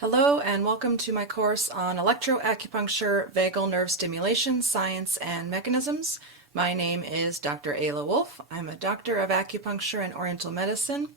Hello and welcome to my course on electroacupuncture, vagal nerve stimulation, science and mechanisms. My name is Dr. Ayla Wolf. I'm a doctor of acupuncture and oriental medicine,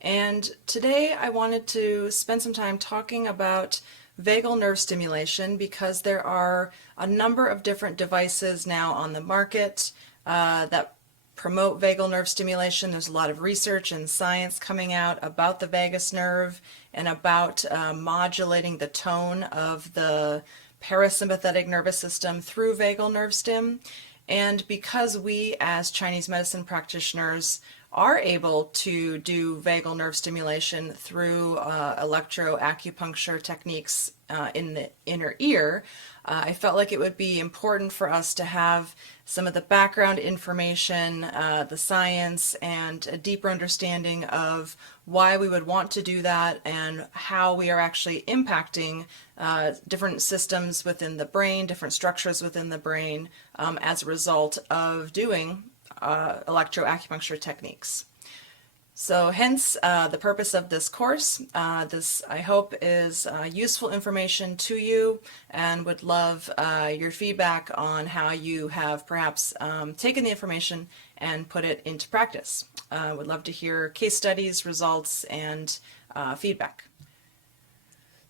and today I wanted to spend some time talking about vagal nerve stimulation because there are a number of different devices now on the market that promote vagal nerve stimulation. There's a lot of research and science coming out about the vagus nerve and about modulating the tone of the parasympathetic nervous system through vagal nerve stim. And because we as Chinese medicine practitioners are able to do vagal nerve stimulation through electroacupuncture techniques in the inner ear, I felt like it would be important for us to have some of the background information, the science, and a deeper understanding of why we would want to do that and how we are actually impacting different systems within the brain, different structures within the brain as a result of doing electroacupuncture techniques. So hence the purpose of this course. This, I hope, is useful information to you, and would love your feedback on how you have perhaps taken the information and put it into practice. Would love to hear case studies, results, and feedback.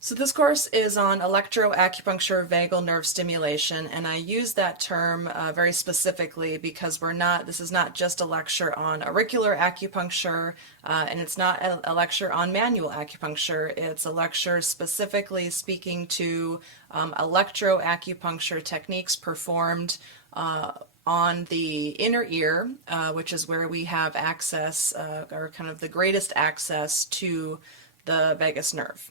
So this course is on electroacupuncture vagal nerve stimulation, and I use that term very specifically because this is not just a lecture on auricular acupuncture, and it's not a lecture on manual acupuncture. It's a lecture specifically speaking to electroacupuncture techniques performed on the inner ear, which is where we have access, or kind of the greatest access to the vagus nerve.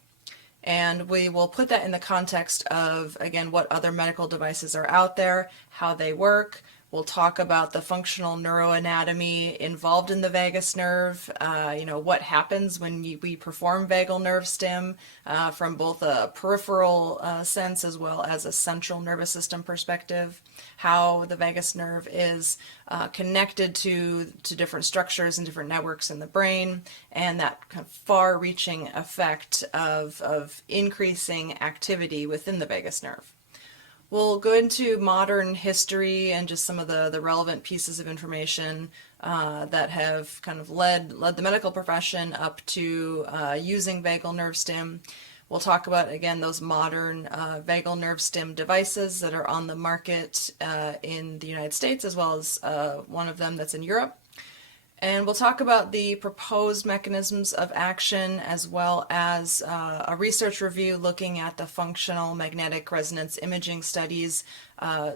And we will put that in the context of, again, what other medical devices are out there, how they work. We'll talk about the functional neuroanatomy involved in the vagus nerve, what happens when we perform vagal nerve stim from both a peripheral sense as well as a central nervous system perspective, how the vagus nerve is connected to different structures and different networks in the brain, and that kind of far-reaching effect of increasing activity within the vagus nerve. We'll go into modern history and just some of the relevant pieces of information that have kind of led the medical profession up to using vagal nerve stim. We'll talk about, again, those modern vagal nerve stim devices that are on the market in the United States, as well as one of them that's in Europe. And we'll talk about the proposed mechanisms of action, as well as a research review looking at the functional magnetic resonance imaging studies,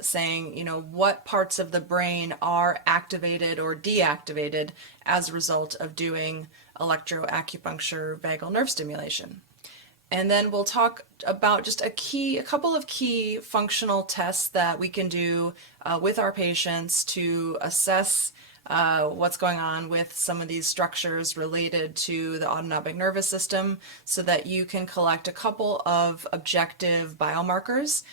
saying, what parts of the brain are activated or deactivated as a result of doing electroacupuncture vagal nerve stimulation. And then we'll talk about just a couple of key functional tests that we can do with our patients to assess what's going on with some of these structures related to the autonomic nervous system, so that you can collect a couple of objective biomarkers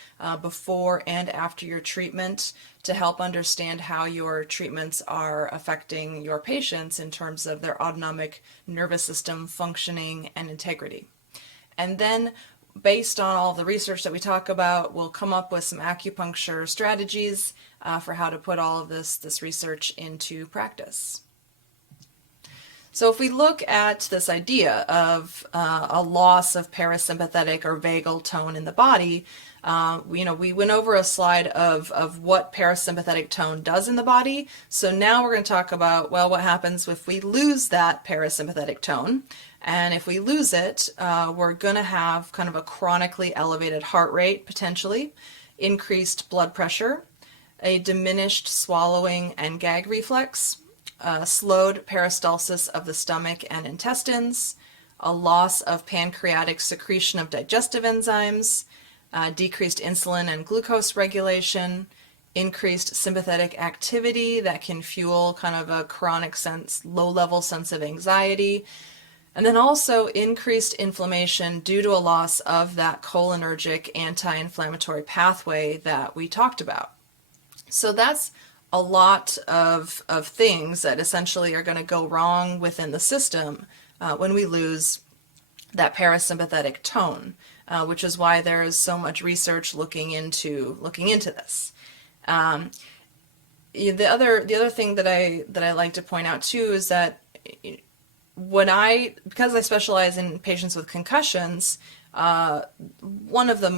before and after your treatment to help understand how your treatments are affecting your patients in terms of their autonomic nervous system functioning and integrity. And then, based on all the research that we talk about, we'll come up with some acupuncture strategies for how to put all of this research into practice. So if we look at this idea of a loss of parasympathetic or vagal tone in the body, we went over a slide of what parasympathetic tone does in the body. So now we're going to talk about, what happens if we lose that parasympathetic tone. And if we lose it, we're going to have kind of a chronically elevated heart rate, potentially, increased blood pressure, a diminished swallowing and gag reflex, slowed peristalsis of the stomach and intestines, a loss of pancreatic secretion of digestive enzymes, decreased insulin and glucose regulation, increased sympathetic activity that can fuel kind of a chronic low-level sense of anxiety, and then also increased inflammation due to a loss of that cholinergic anti-inflammatory pathway that we talked about. So that's a lot of things that essentially are going to go wrong within the system when we lose that parasympathetic tone, which is why there is so much research looking into this. The other thing that I like to point out too is that because I specialize in patients with concussions, one of the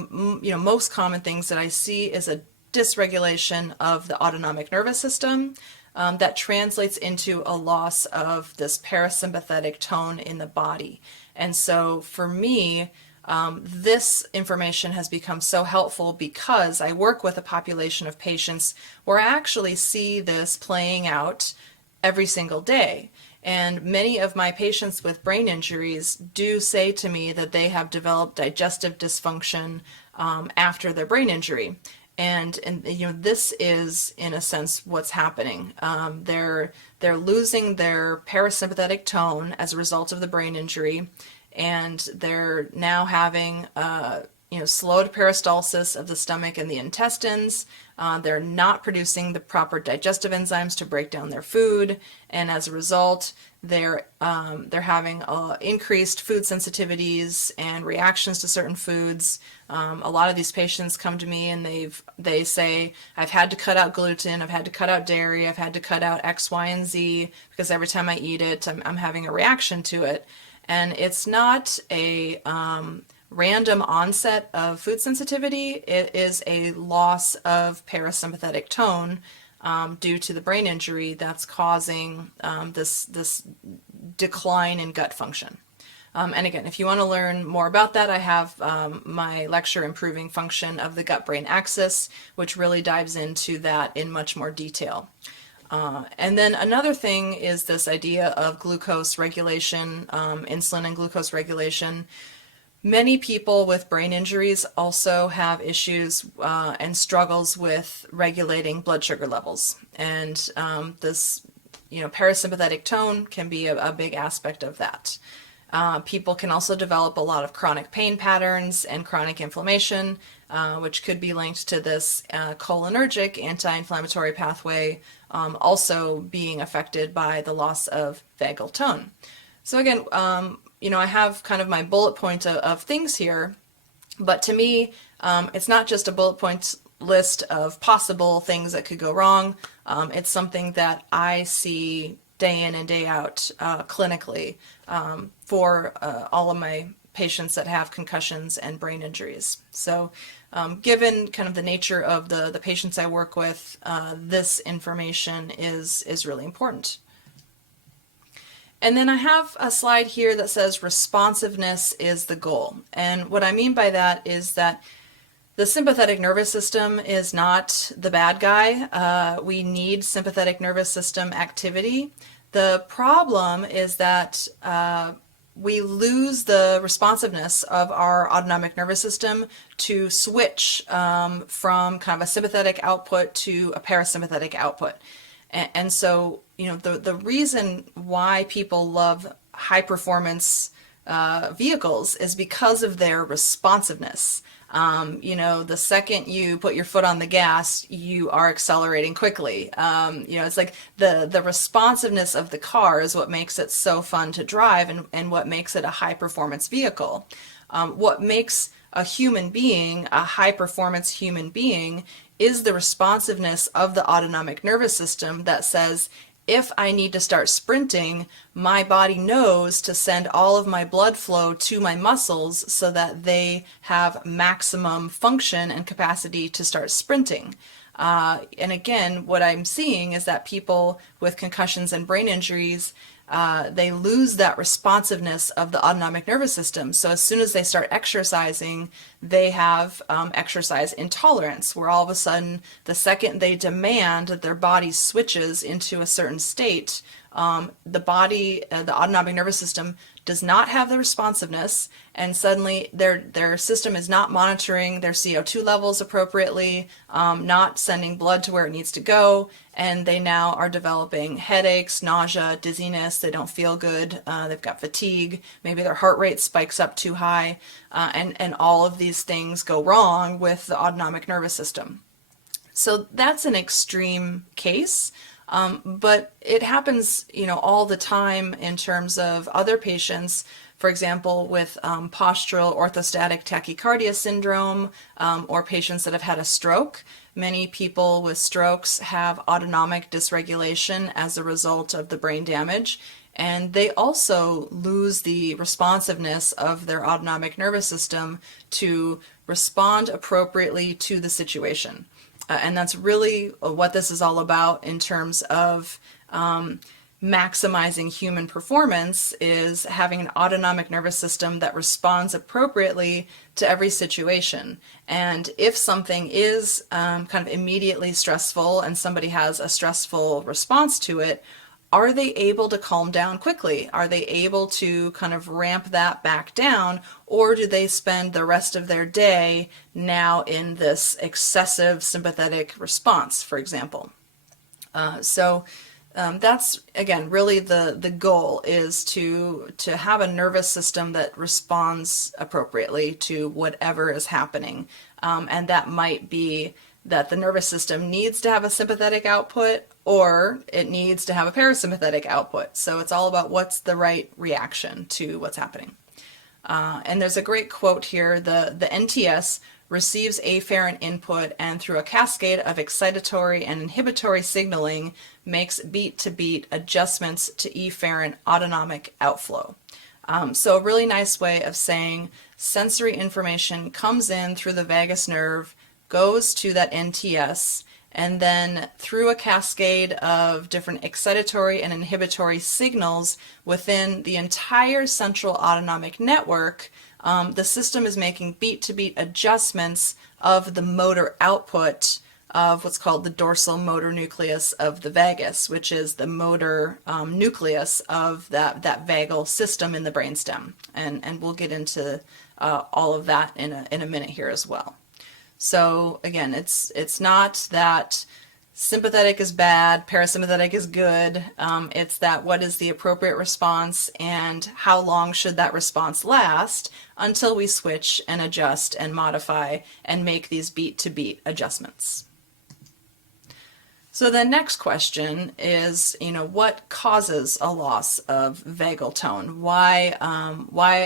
most common things that I see is a dysregulation of the autonomic nervous system that translates into a loss of this parasympathetic tone in the body. And so for me, this information has become so helpful because I work with a population of patients where I actually see this playing out every single day. And many of my patients with brain injuries do say to me that they have developed digestive dysfunction after their brain injury. And this is in a sense what's happening. They're losing their parasympathetic tone as a result of the brain injury, and they're now having slowed peristalsis of the stomach and the intestines. They're not producing the proper digestive enzymes to break down their food, and as a result, they're having increased food sensitivities and reactions to certain foods. A lot of these patients come to me and they say, I've had to cut out gluten, I've had to cut out dairy, I've had to cut out X, Y, and Z because every time I eat it, I'm having a reaction to it. And it's not a random onset of food sensitivity. It is a loss of parasympathetic tone due to the brain injury that's causing this decline in gut function. And again, if you want to learn more about that, I have my lecture, Improving Function of the Gut-Brain Axis, which really dives into that in much more detail. And then another thing is this idea of glucose regulation, insulin and glucose regulation. Many people with brain injuries also have issues and struggles with regulating blood sugar levels. And this parasympathetic tone can be a big aspect of that. People can also develop a lot of chronic pain patterns and chronic inflammation, which could be linked to this cholinergic anti-inflammatory pathway also being affected by the loss of vagal tone. So again, I have kind of my bullet point of things here, but to me, it's not just a bullet point list of possible things that could go wrong. It's something that I see day in and day out clinically for all of my patients that have concussions and brain injuries. So given kind of the nature of the patients I work with, this information is really important. And then I have a slide here that says responsiveness is the goal. And what I mean by that is that the sympathetic nervous system is not the bad guy. We need sympathetic nervous system activity. The problem is that we lose the responsiveness of our autonomic nervous system to switch from kind of a sympathetic output to a parasympathetic output. And so, the reason why people love high performance vehicles is because of their responsiveness. The second you put your foot on the gas, you are accelerating quickly. It's like the responsiveness of the car is what makes it so fun to drive and what makes it a high performance vehicle. What makes a human being a high performance human being is the responsiveness of the autonomic nervous system that says, if I need to start sprinting, my body knows to send all of my blood flow to my muscles so that they have maximum function and capacity to start sprinting. And again, what I'm seeing is that people with concussions and brain injuries, they lose that responsiveness of the autonomic nervous system. So as soon as they start exercising, they have exercise intolerance, where all of a sudden, the second they demand that their body switches into a certain state, the autonomic nervous system does not have the responsiveness, and suddenly their system is not monitoring their CO2 levels appropriately, not sending blood to where it needs to go, and they now are developing headaches, nausea, dizziness. They don't feel good. They've got fatigue. Maybe their heart rate spikes up too high, and all of these things go wrong with the autonomic nervous system. So that's an extreme case. But it happens, all the time in terms of other patients. For example, with postural orthostatic tachycardia syndrome or patients that have had a stroke, many people with strokes have autonomic dysregulation as a result of the brain damage, and they also lose the responsiveness of their autonomic nervous system to respond appropriately to the situation. And that's really what this is all about in terms of maximizing human performance, is having an autonomic nervous system that responds appropriately to every situation. And if something is kind of immediately stressful and somebody has a stressful response to it, are they able to calm down quickly? Are they able to kind of ramp that back down? Or do they spend the rest of their day now in this excessive sympathetic response, for example? That's, again, really the goal, is to have a nervous system that responds appropriately to whatever is happening. And that might be that the nervous system needs to have a sympathetic output, or it needs to have a parasympathetic output. So it's all about what's the right reaction to what's happening. And there's a great quote here: the NTS receives afferent input and through a cascade of excitatory and inhibitory signaling makes beat-to-beat adjustments to efferent autonomic outflow. So a really nice way of saying sensory information comes in through the vagus nerve, goes to that NTS, and then through a cascade of different excitatory and inhibitory signals within the entire central autonomic network, the system is making beat-to-beat adjustments of the motor output of what's called the dorsal motor nucleus of the vagus, which is the motor nucleus of that vagal system in the brainstem. And we'll get into all of that in a minute here as well. So again, it's not that sympathetic is bad, parasympathetic is good. It's that what is the appropriate response and how long should that response last until we switch and adjust and modify and make these beat-to-beat adjustments. So the next question is, what causes a loss of vagal tone? Why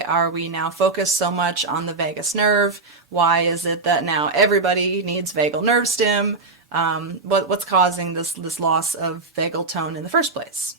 are we now focused so much on the vagus nerve? Why is it that now everybody needs vagal nerve stim? What's causing this loss of vagal tone in the first place?